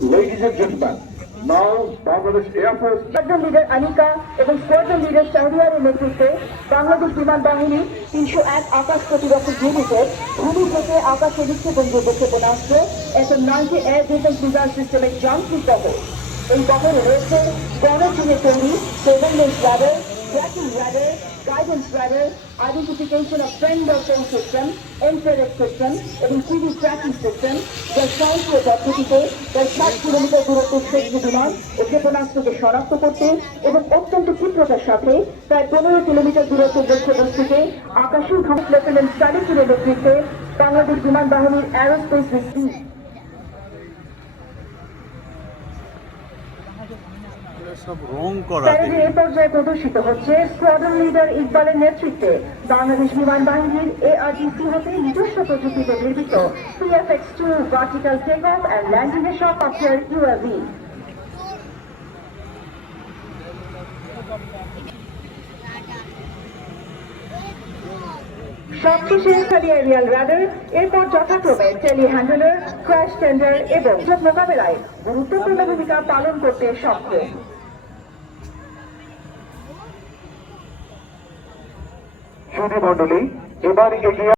Ladies and gentlemen, now Bangladesh Air Force squadron leader Anika এবং squadron leader শাহরিয়ারের নেতৃত্বে বাংলাদেশ বিমান বাহিনী ৩০১ আকাশ প্রতিরক্ষক ইউনিটের ভূমি থেকে আকাশে নিক্ষেপণযোগ্য ক্ষেপণাস্ত্র SM-90 এয়ার ডিফেন্স মিসাইল সিস্টেমের যান্ত্রিক বহর। এই বহরে রয়েছে গণচীনে তৈরি surveillance radar, tracking radar, guidance radar, identification of friend or phone system, infrared system এবং 3D ট্র্যাকিং সিস্টেম, যার স্বয়ংক্রিয় পদ্ধতিতে প্রায় 60 কিলোমিটার দূরত্বের শত্রু বিমান ও ক্ষেপণাস্ত্রকে শনাক্ত করতে এবং অত্যন্ত ক্ষিপ্রতার সাথে প্রায় 15 কিলোমিটার দূরত্বের লক্ষ্যবস্তুকে আকাশে ধ্বংস। লেফটেন্যান্ট সালিকুরের নেতৃত্বে বাংলাদেশ বিমান বাহিনীর অ্যারোস্পেস বিভাগ এই পর্যায়ে প্রদর্শিত হচ্ছে স্কোয়াড্রন লিডার ইকবালের নেতৃত্বে বাংলাদেশ বিমান বাহিনীর ARTC হতে নিজস্ব প্রযুক্তিতে নির্মিত PFX-2 vertical take off and landing এর সফটওয়্যার UAV। সবশেষে এরিয়াল রাডার, এরপর যথাক্রমে টেলি হ্যান্ডলার, ক্র্যাশ টেন্ডার এবং মোকাবেলায় গুরুত্বপূর্ণ ভূমিকা পালন করতে সক্ষম। সুধী মণ্ডলী, এবার এগিয়ে